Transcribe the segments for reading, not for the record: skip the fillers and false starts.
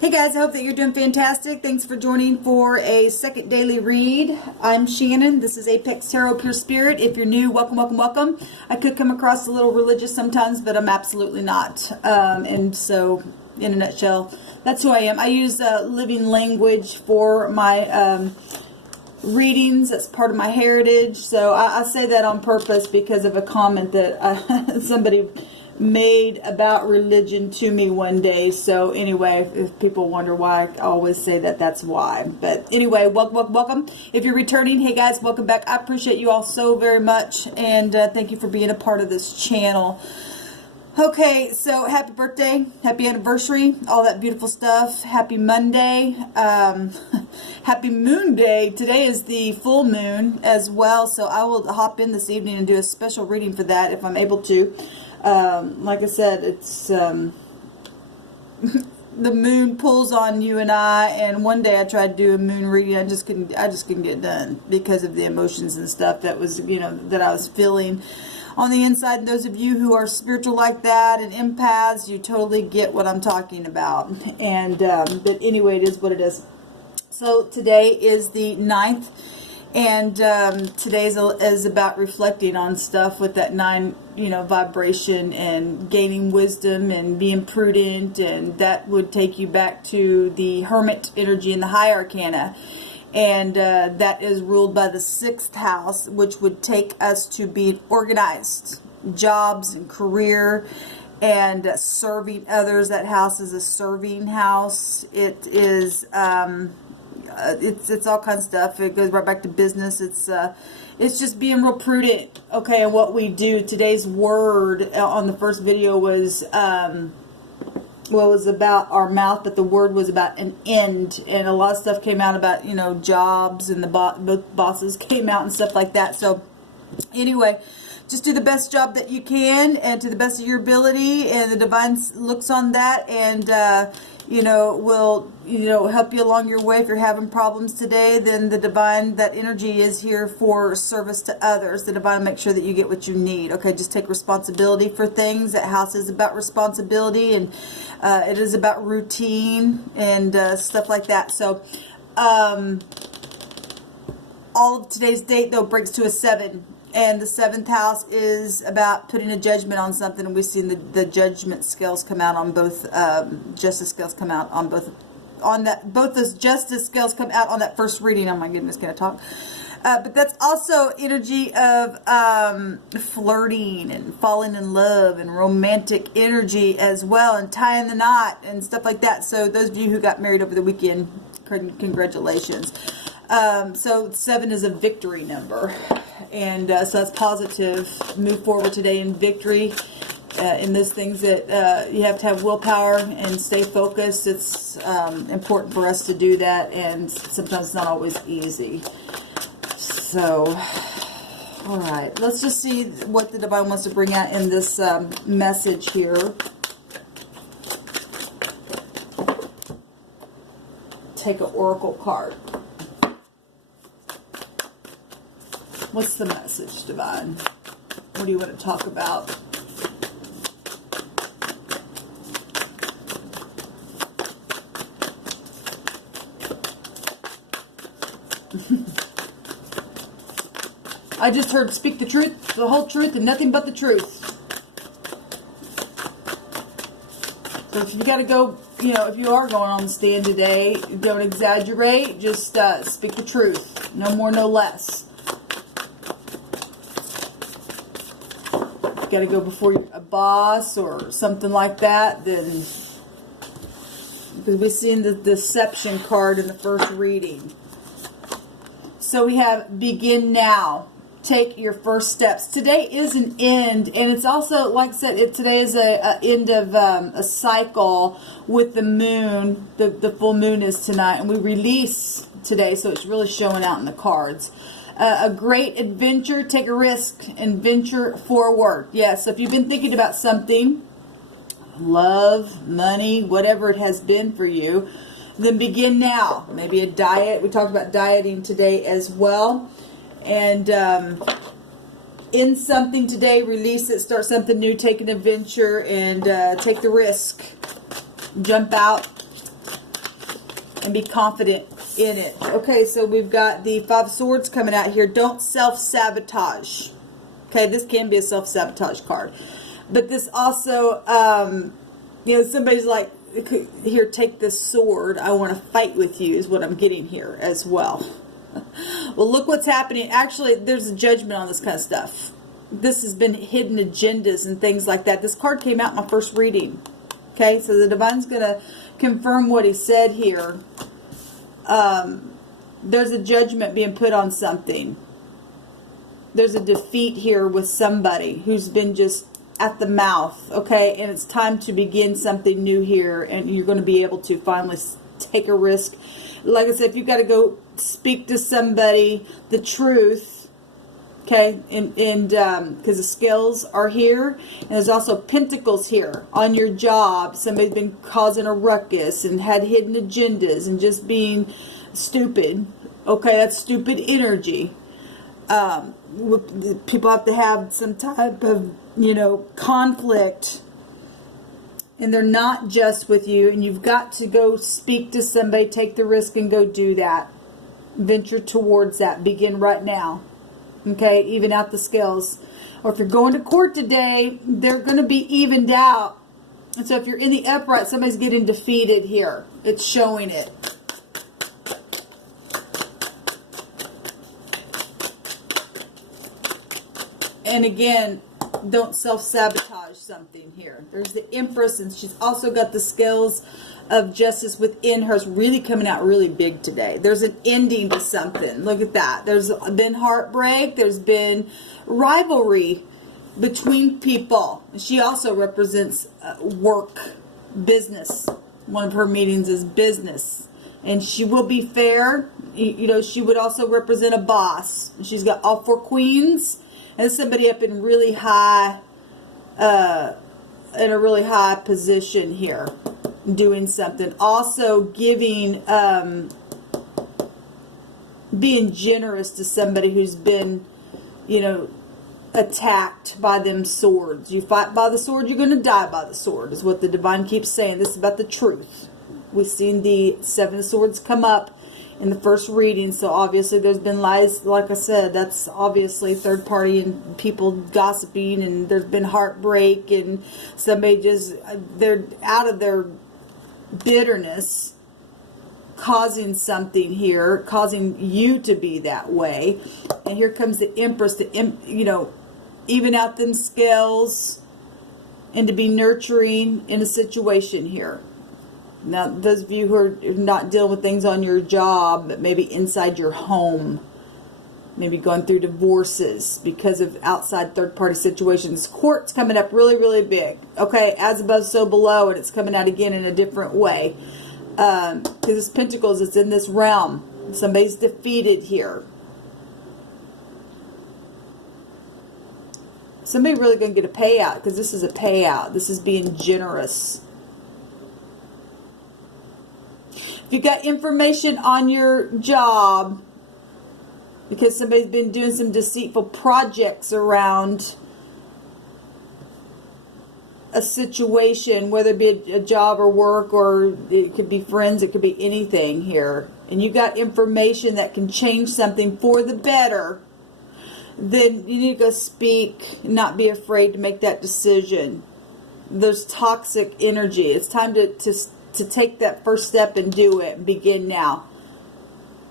Hey guys, I hope that you're doing fantastic. Thanks for joining for a second daily read. I'm Shannon. This is Apex Tarot Pure Spirit. If you're new, welcome, welcome, welcome. I could come across a little religious sometimes, but I'm absolutely not. And so, in a nutshell, that's who I am. I use living language for my readings. That's part of my heritage. So I say that on purpose because of a comment that somebody made about religion to me one day. So anyway, if people wonder why, I always say that that's why. But anyway, welcome. If you're returning, hey guys, welcome back. I appreciate you all so very much, and thank you for being a part of this channel. Okay, so happy birthday, happy anniversary, all that beautiful stuff. Happy Monday, happy moon day. Today is the full moon as well, so I will hop in this evening and do a special reading for that if I'm able to. Like I said, it's the moon pulls on you and I, and one day I tried to do a moon reading. I just couldn't get it done because of the emotions and stuff that was, that I was feeling on the inside. Those of you who are spiritual like that and empaths, you totally get what I'm talking about. And but anyway, it is what it is. So today is the 9th. And today is about reflecting on stuff with that 9, vibration, and gaining wisdom and being prudent, and that would take you back to the Hermit energy in the High Arcana, and that is ruled by the 6th house, which would take us to being organized, jobs and career, and serving others. That house is a serving house. It is it's all kinds of stuff. It goes right back to business. It's just being real prudent, okay, and what we do. Today's word on the first video was was about our mouth, but the word was about an end, and a lot of stuff came out about jobs, and both bosses came out and stuff like that. So anyway, just do the best job that you can, and to the best of your ability, and the divine looks on that, and will help you along your way. If you're having problems today, then the divine, that energy is here for service to others. The divine will make sure that you get what you need. Okay, just take responsibility for things. That house is about responsibility, and it is about routine and stuff like that. So all of today's date though breaks to a 7. And the 7th house is about putting a judgment on something, and we've seen the judgment scales come out on both, justice scales come out on both those justice scales come out on that first reading. Oh my goodness, can I talk? But that's also energy of flirting and falling in love and romantic energy as well, and tying the knot and stuff like that. So those of you who got married over the weekend, congratulations. So 7 is a victory number, and so that's positive. Move forward today in victory in those things that you have to have willpower and stay focused. It's important for us to do that, and sometimes it's not always easy. So all right, let's just see what the divine wants to bring out in this message here. Take an oracle card. What's the message, divine? What do you want to talk about? I just heard speak the truth, the whole truth, and nothing but the truth. So if you got to go, if you are going on the stand today, don't exaggerate. Just speak the truth. No more, no less. Got to go before a boss or something like that, then, because we've seen the deception card in the first reading. So we have begin now. Take your first steps. Today is an end, and it's also, like I said, today is a end of a cycle with the moon. The full moon is tonight, and we release today, so it's really showing out in the cards. A great adventure. Take a risk and venture forward. Yes, so if you've been thinking about something, love, money, whatever it has been for you, then begin now. Maybe a diet. We talked about dieting today as well. And in something today, release it, start something new, take an adventure, and take the risk. Jump out and be confident in it. Okay, so we've got the Five of Swords coming out here. Don't self-sabotage. Okay, this can be a self-sabotage card. But this also, you know, somebody's like, here, take this sword. I want to fight with you is what I'm getting here as well. Well, look what's happening. Actually, there's a judgment on this kind of stuff. This has been hidden agendas and things like that. This card came out in my first reading. Okay, so the Divine's going to confirm what he said here. There's a judgment being put on something. There's a defeat here with somebody who's been just at the mouth, okay? And it's time to begin something new here, and you're going to be able to finally take a risk. Like I said, if you've got to go speak to somebody the truth, okay, and because the scales are here, and there's also pentacles here on your job. Somebody's been causing a ruckus and had hidden agendas and just being stupid. Okay, that's stupid energy. People have to have some type of, you know, conflict, and they're not just with you, and you've got to go speak to somebody, take the risk and go do that. Venture towards that. Begin right now. Okay, even out the scales. Or if you're going to court today, they're going to be evened out. And so if you're in the upright, somebody's getting defeated here. It's showing it. And again, don't self-sabotage something here. There's the Empress, and she's also got the scales of justice within her. It's really coming out really big today. There's an ending to something. Look at that. There's been heartbreak. There's been rivalry between people. She also represents work, business. One of her meetings is business. And she will be fair. You know, she would also represent a boss. She's got all four queens. And somebody up in really high, in a really high position here, doing something. Also giving, being generous to somebody who's been, you know, attacked by them swords. You fight by the sword, you're going to die by the sword, is what the Divine keeps saying. This is about the truth. We've seen the Seven of Swords come up in the first reading, so obviously there's been lies. Like I said, that's obviously third party and people gossiping, and there's been heartbreak, and somebody just, they're out of their bitterness, causing something here, causing you to be that way. And here comes the Empress to, you know, even out them scales and to be nurturing in a situation here. Now, those of you who are not dealing with things on your job, but maybe inside your home, maybe going through divorces because of outside third-party situations. Court's coming up really, really big. Okay, as above, so below, and it's coming out again in a different way. Because it's Pentacles, it's in this realm. Somebody's defeated here. Somebody really going to get a payout, because this is a payout. This is being generous. If you got information on your job, because somebody's been doing some deceitful projects around a situation, whether it be a job or work, or it could be friends, it could be anything here, and you got information that can change something for the better, then you need to go speak, not be afraid to make that decision. There's toxic energy. It's time to take that first step and do it. Begin now.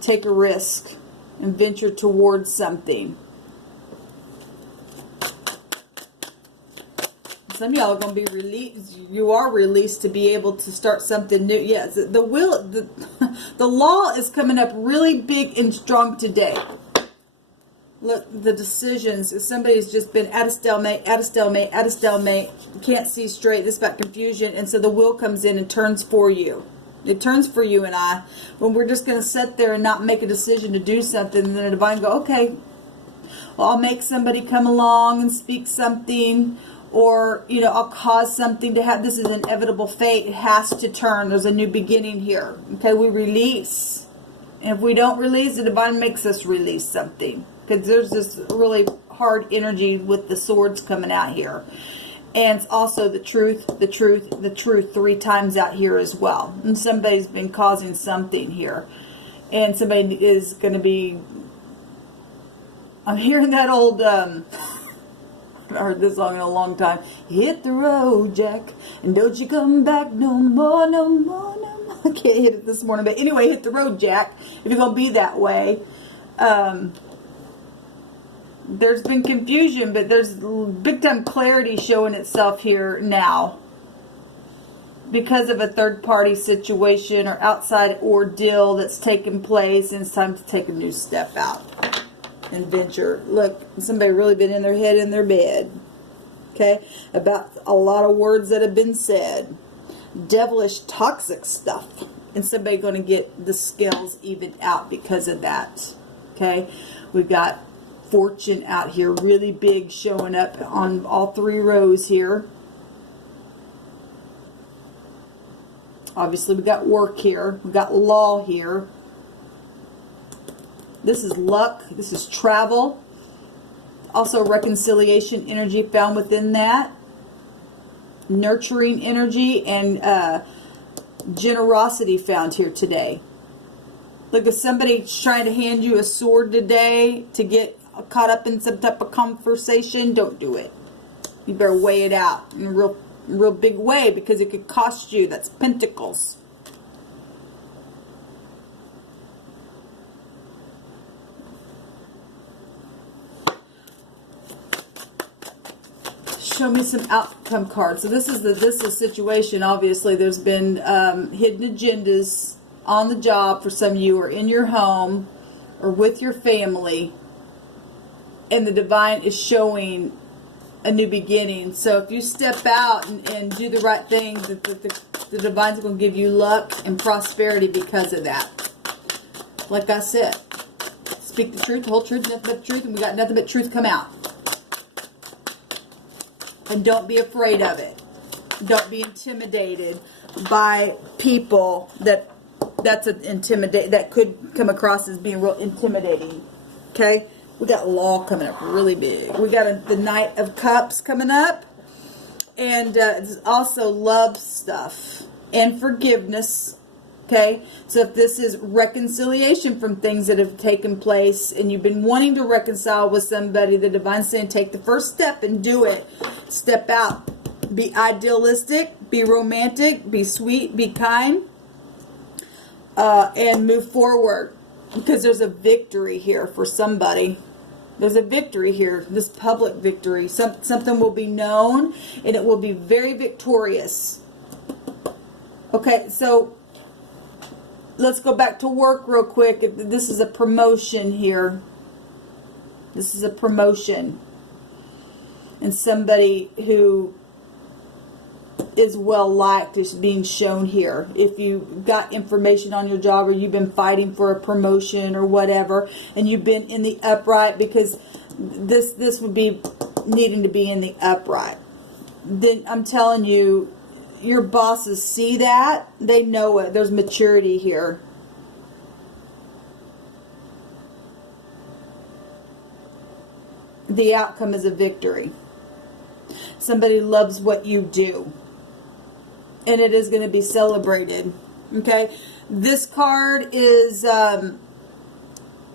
Take a risk and venture towards something. Some of y'all are going to be released. You are released to be able to start something new. Yes, the law is coming up really big and strong today. Look, the decisions. If somebody's just been at a stalemate, at a stalemate, at a stalemate, can't see straight, this is about confusion, and so the will comes in and turns for you. It turns for you and I. When we're just going to sit there and not make a decision to do something, and then the Divine go, okay, well, I'll make somebody come along and speak something, or, you know, I'll cause something to have, this is inevitable fate. It has to turn. There's a new beginning here. Okay, we release. And if we don't release, the Divine makes us release something. Because there's this really hard energy with the swords coming out here. And it's also the truth, the truth, the truth 3 times out here as well. And somebody's been causing something here. And somebody is going to be... I'm hearing that old... I haven't heard this song in a long time. Hit the road, Jack, and don't you come back no more, no more, no more. I can't hit it this morning. But anyway, hit the road, Jack, if you're going to be that way. There's been confusion, but there's big time clarity showing itself here now because of a third party situation or outside ordeal that's taken place, and it's time to take a new step out and venture. Look, somebody really been in their head in their bed, okay, about a lot of words that have been said, devilish toxic stuff, and somebody going to get the scales evened out because of that. Okay, we've got fortune out here really big showing up on all 3 rows here. Obviously we got work here, we got law here. This is luck, this is travel, also reconciliation energy found within that, nurturing energy, and generosity found here today. Look, if somebody's trying to hand you a sword today to get caught up in some type of conversation, don't do it. You better weigh it out in a real big way, because it could cost you. That's pentacles. Show me some outcome cards. So this is a situation. Obviously, there's been hidden agendas on the job for some of you, or in your home, or with your family. And the divine is showing a new beginning. So if you step out and do the right thing, the divine's going to give you luck and prosperity because of that. Like I said, speak the truth, the whole truth, nothing but the truth, and we got nothing but truth come out. And don't be afraid of it. Don't be intimidated by people that could come across as being real intimidating. Okay? We got law coming up really big. We got the Knight of Cups coming up. And it's also love stuff and forgiveness. Okay? So if this is reconciliation from things that have taken place and you've been wanting to reconcile with somebody, the divine's saying take the first step and do it. Step out. Be idealistic. Be romantic. Be sweet. Be kind. And move forward. Because there's a victory here for somebody. There's a victory here. This public victory. Something will be known. And it will be very victorious. Okay, so let's go back to work real quick. This is a promotion here. This is a promotion. And somebody who is well liked is being shown here. If you got information on your job, or you've been fighting for a promotion or whatever, and you've been in the upright, because this would be needing to be in the upright, then I'm telling you, your bosses see that. They know it. There's maturity here. The outcome is a victory. Somebody loves what you do. And it is going to be celebrated. Okay? This card is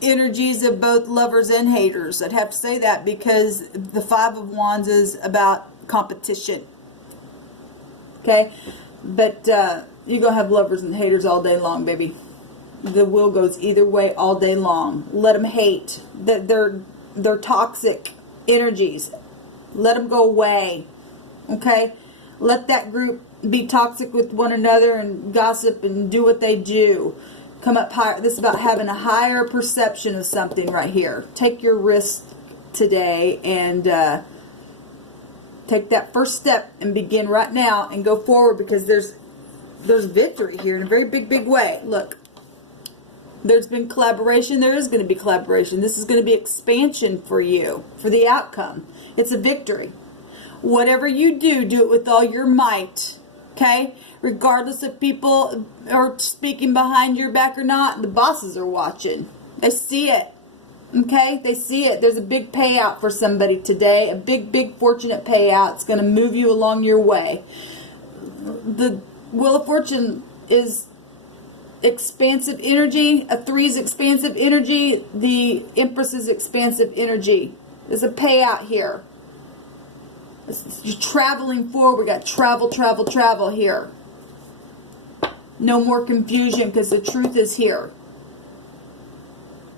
energies of both lovers and haters. I'd have to say that, because the Five of Wands is about competition. Okay? But you're going to have lovers and haters all day long, baby. The wheel goes either way all day long. Let them hate. They're toxic energies. Let them go away. Okay? Let that group be toxic with one another and gossip and do what they do. Come up higher. This is about having a higher perception of something right here. Take your risk today and take that first step and begin right now and go forward, because there's victory here in a very big way. Look, there's been collaboration. There is going to be collaboration. This is going to be expansion for you, for the outcome. It's a victory. Whatever you do, do it with all your might. Okay? Regardless if people are speaking behind your back or not, the bosses are watching. They see it. Okay, they see it. There's a big payout for somebody today. A big, big fortunate payout. It's going to move you along your way. The Wheel of Fortune is expansive energy. A 3 is expansive energy. The Empress is expansive energy. There's a payout here. You're traveling forward. We got travel, travel, travel here. No more confusion because the truth is here.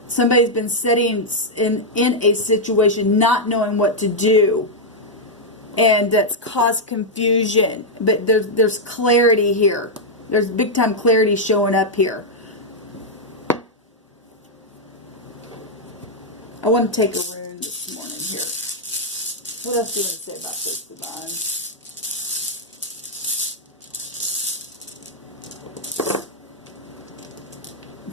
Somebody's been sitting in a situation not knowing what to do, and that's caused confusion. But there's clarity here. There's big time clarity showing up here. I want to take a rune this morning here. What else do you want to say about this, Divine?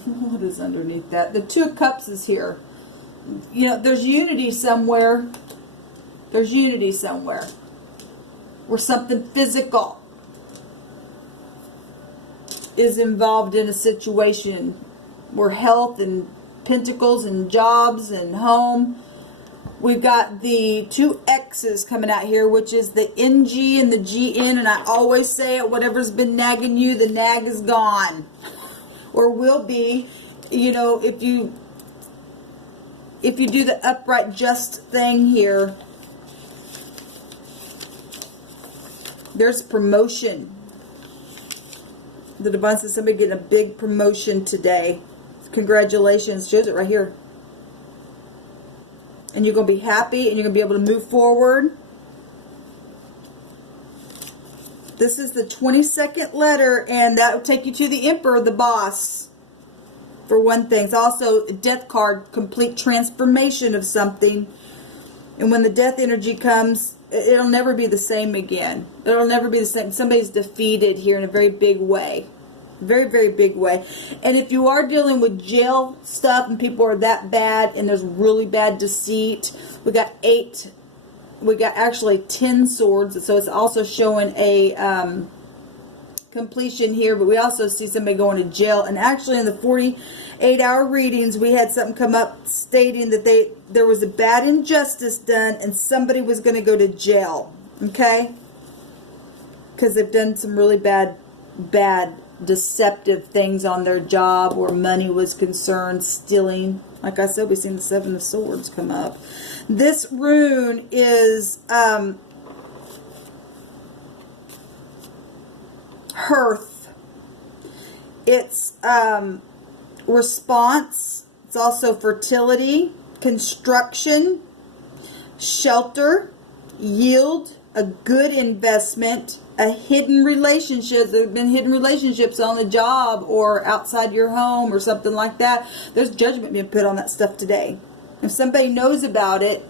What is underneath that? The 2 of Cups is here. You know, there's unity somewhere. There's unity somewhere. Where something physical is involved in a situation. Where health and pentacles and jobs and home. We've got the 2 X's coming out here, which is the NG and the GN. And I always say it, whatever's been nagging you, the nag is gone. Or will be, you know, if you do the upright just thing here, there's promotion. The Divine says somebody getting a big promotion today. Congratulations. Shows it right here. And you're going to be happy and you're going to be able to move forward. This is the 22nd letter, and that will take you to the Emperor, the boss, for one thing. It's also a death card, complete transformation of something. And when the death energy comes, it'll never be the same again. It'll never be the same. Somebody's defeated here in a very big way. Very, very big way. And if you are dealing with jail stuff and people are that bad and there's really bad deceit, we got 8. We got actually 10 swords, so it's also showing a completion here, but we also see somebody going to jail. And actually in the 48-hour readings, we had something come up stating that there was a bad injustice done and somebody was going to go to jail, okay? Because they've done some really bad deceptive things on their job where money was concerned, stealing. Like I said, we've seen the 7 of Swords come up. This rune is Hearth. It's response. It's also fertility, construction, shelter, yield, a good investment, a hidden relationship. There have been hidden relationships on the job or outside your home or something like that. There's judgment being put on that stuff today. If somebody knows about it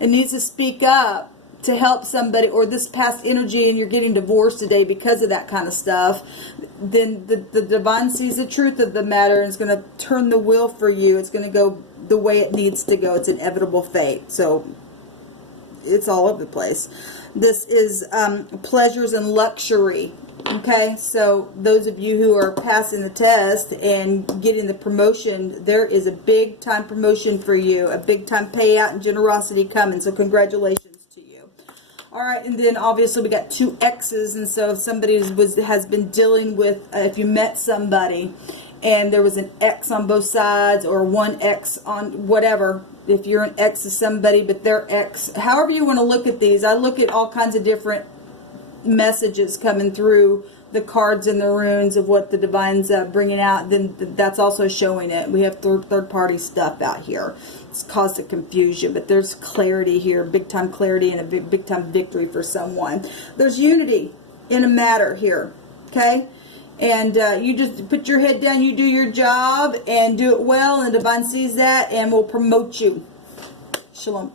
and needs to speak up to help somebody, or this past energy and you're getting divorced today because of that kind of stuff, then the Divine sees the truth of the matter and is going to turn the wheel for you. It's going to go the way it needs to go. It's inevitable fate. So it's all over the place. This is pleasures and luxury. Okay, so those of you who are passing the test and getting the promotion, there is a big time promotion for you, a big time payout and generosity coming. So congratulations to you. All right, and then obviously we got 2 X's, and so if somebody has been dealing with, if you met somebody and there was an X on both sides or 1 X on whatever, if you're an X of somebody but they're X, however you want to look at these, I look at all kinds of different messages coming through the cards and the runes of what the Divine's bringing out. Then that's also showing it. We have third party stuff out here. It's caused a confusion, but there's clarity here, big time clarity and a big time victory for someone. There's unity in a matter here, okay? And you just put your head down, you do your job and do it well, and the Divine sees that and will promote you. Shalom.